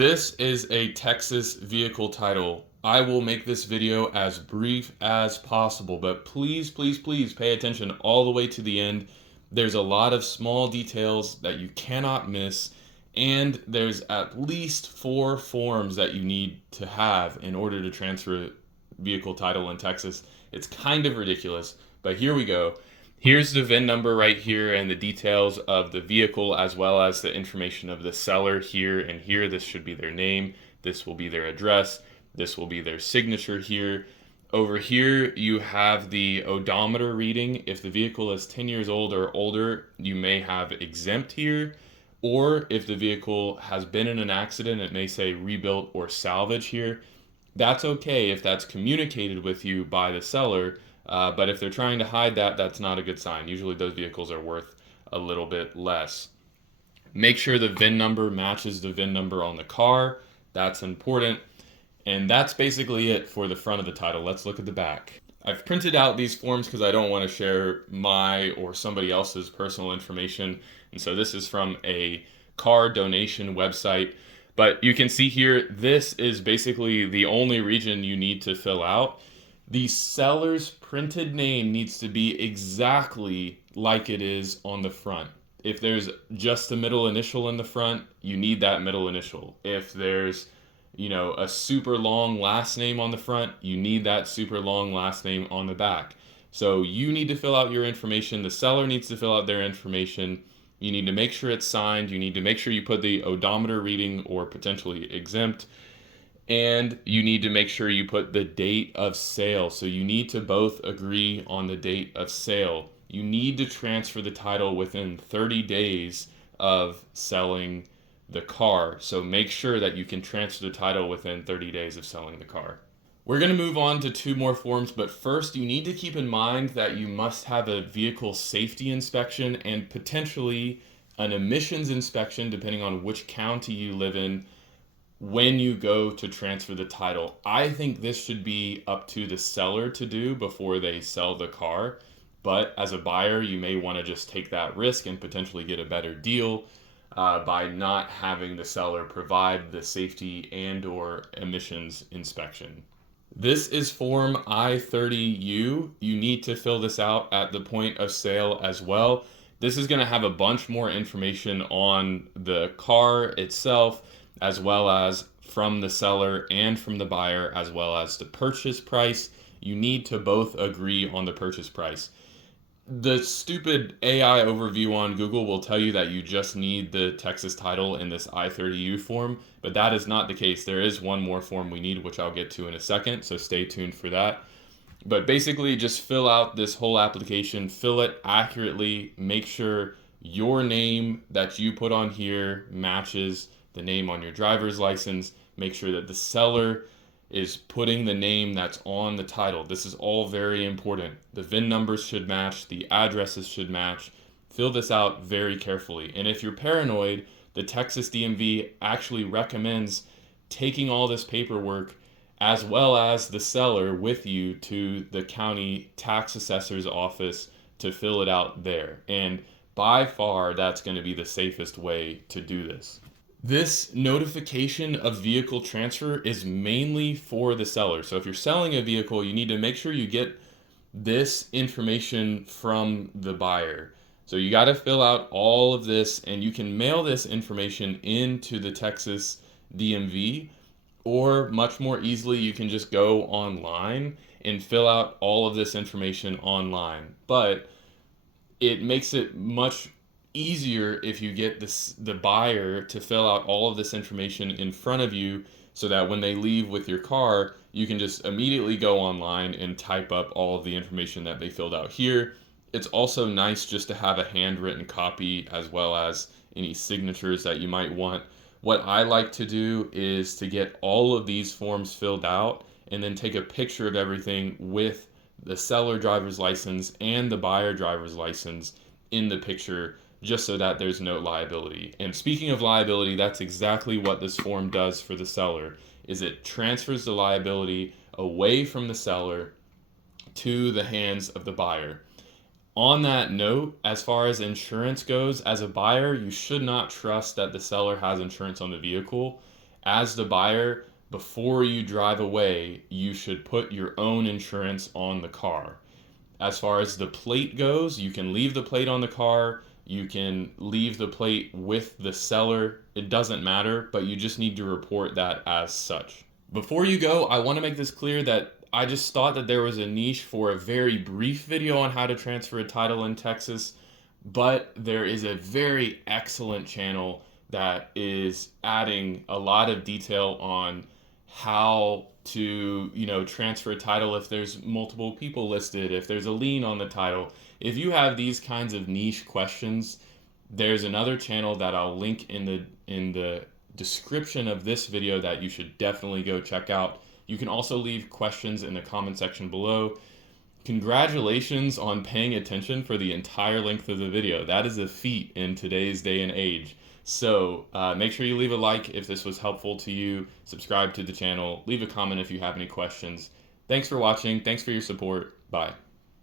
This is a Texas vehicle title. I will make this video as brief as possible, but please, please, please pay attention all the way to the end. There's a lot of small details that you cannot miss, and there's at least 4 forms that you need to have in order to transfer vehicle title in Texas. It's kind of ridiculous, but here we go. Here's the VIN number right here and the details of the vehicle, as well as the information of the seller here and here. This should be their name. This will be their address. This will be their signature here. Over here, you have the odometer reading. If the vehicle is 10 years old or older, you may have exempt here. Or if the vehicle has been in an accident, it may say rebuilt or salvage here. That's okay if that's communicated with you by the seller. But if they're trying to hide that, that's not a good sign. Usually those vehicles are worth a little bit less. Make sure the VIN number matches the VIN number on the car. That's important. And that's basically it for the front of the title. Let's look at the back. I've printed out these forms because I don't want to share my or somebody else's personal information. And so this is from a car donation website. But you can see here, this is basically the only region you need to fill out. The seller's printed name needs to be exactly like it is on the front. If there's just a middle initial in the front, you need that middle initial. If there's, a super long last name on the front, you need that super long last name on the back. So you need to fill out your information. The seller needs to fill out their information. You need to make sure it's signed. You need to make sure you put the odometer reading or potentially exempt. And you need to make sure you put the date of sale. So you need to both agree on the date of sale. You need to transfer the title within 30 days of selling the car. So make sure that you can transfer the title within 30 days of selling the car. We're going to move on to 2 more forms, but first you need to keep in mind that you must have a vehicle safety inspection and potentially an emissions inspection, depending on which county you live in, when you go to transfer the title. I think this should be up to the seller to do before they sell the car. But as a buyer, you may want to just take that risk and potentially get a better deal by not having the seller provide the safety and or emissions inspection. This is Form I-30U. You need to fill this out at the point of sale as well. This is going to have a bunch more information on the car itself, as well as from the seller and from the buyer, as well as the purchase price. You need to both agree on the purchase price. The stupid AI overview on Google will tell you that you just need the Texas title in this I-30U form, but that is not the case. There is one more form we need, which I'll get to in a second, so stay tuned for that. But basically, just fill out this whole application, fill it accurately, make sure your name that you put on here matches the name on your driver's license. Make sure that the seller is putting the name that's on the title. This is all very important. The VIN numbers should match, the addresses should match. Fill this out very carefully. And if you're paranoid, the Texas DMV actually recommends taking all this paperwork as well as the seller with you to the county tax assessor's office to fill it out there. And by far, that's going to be the safest way to do this. This notification of vehicle transfer is mainly for the seller. So if you're selling a vehicle, you need to make sure you get this information from the buyer. So you got to fill out all of this, and you can mail this information into the Texas DMV, or much more easily, you can just go online and fill out all of this information online. But it makes it much easier if you get the buyer to fill out all of this information in front of you, so that when they leave with your car, you can just immediately go online and type up all of the information that they filled out here. It's also nice just to have a handwritten copy, as well as any signatures that you might want. What I like to do is to get all of these forms filled out and then take a picture of everything with the seller driver's license and the buyer driver's license in the picture, just so that there's no liability. And speaking of liability, that's exactly what this form does for the seller, is it transfers the liability away from the seller to the hands of the buyer. On that note, as far as insurance goes, as a buyer, you should not trust that the seller has insurance on the vehicle. As the buyer, before you drive away, you should put your own insurance on the car. As far as the plate goes, you can leave the plate on the car, you can leave the plate with the seller. It doesn't matter, but you just need to report that as such. Before you go, I want to make this clear that I just thought that there was a niche for a very brief video on how to transfer a title in Texas, but there is a very excellent channel that is adding a lot of detail on how to, transfer a title if there's multiple people listed, if there's a lien on the title. If you have these kinds of niche questions, there's another channel that I'll link in the description of this video that you should definitely go check out. You can also leave questions in the comment section below. Congratulations on paying attention for the entire length of the video. That is a feat in today's day and age. So make sure you leave a like if this was helpful to you. Subscribe to the channel. Leave a comment if you have any questions. Thanks for watching. Thanks for your support. Bye.